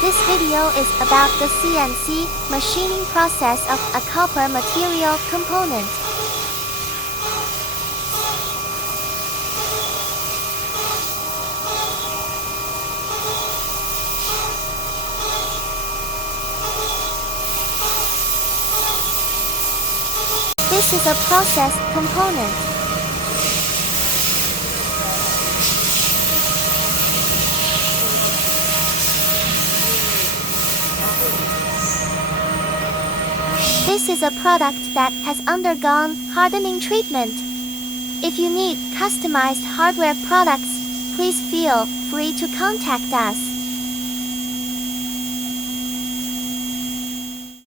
This video is about the CNC machining process of a copper material component. This is a process component. This is a product that has undergone hardening treatment. If you need customized hardware products, please feel free to contact us.